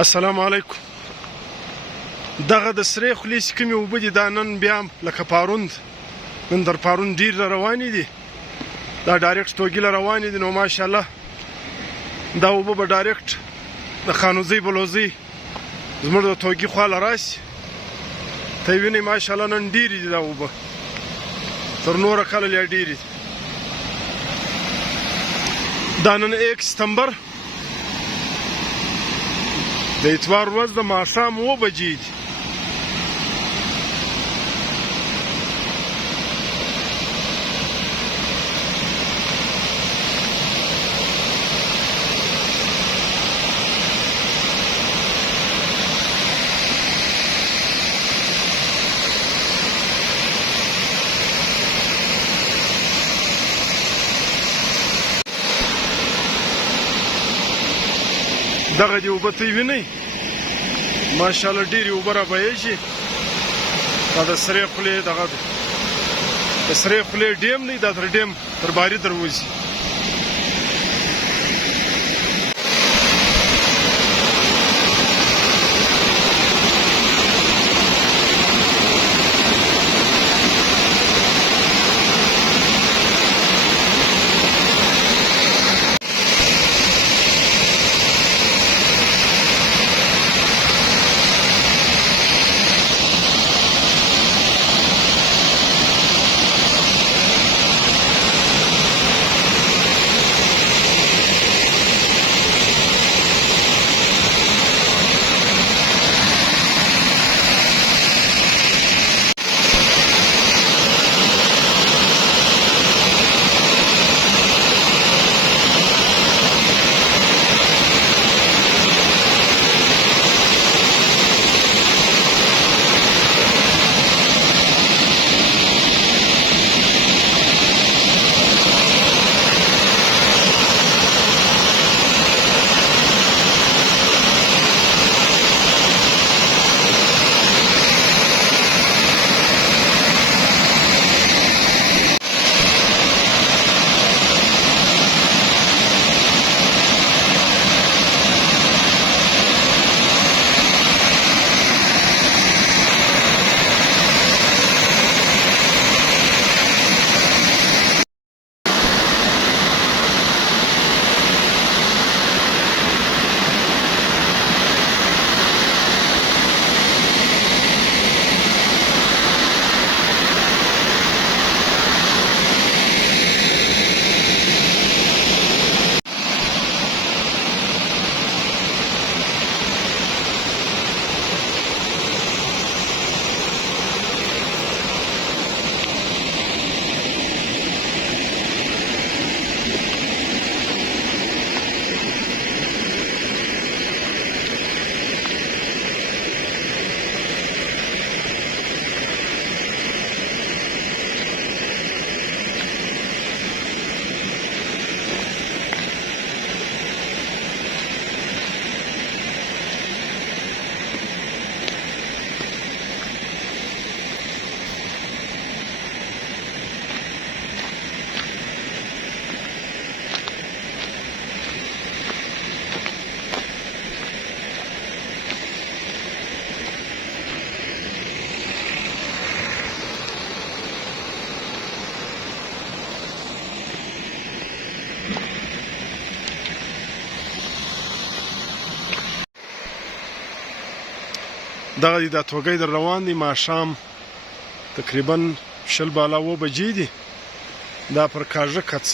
السلام علیکم. دغه د سرې خولې چې کومې اوبه دي دا نن بیا لکه پاروند نن در پاروند ډېر روانې دي، دا ډایرکټ توګي له روانې دي. نو ماشاءالله دا اوبه به ډایرکټ د خانوزۍ بلوزۍ زموږ د توګي خوا له راشي. ته یې وینئ ماشاءالله نن ډېرې دي دا اوبه، تر نوره کله لا ډېرې دي. دا نن 1 ستمبر د اتوار ورځ د ماښام 7 بجې دي. دغه دی اوبه ته یې وینئ ماشاءالله ډېرې اوبه را بهیږي. دا د سرې خولې دغه دی، د سرې خولې ډیم دی، دا تر ډیم تر باري در وځي. دغه دی دا توګی در روان دی، ماښام تقریبا 7 بالا 7 بجې دي. دا پر کاژه کڅ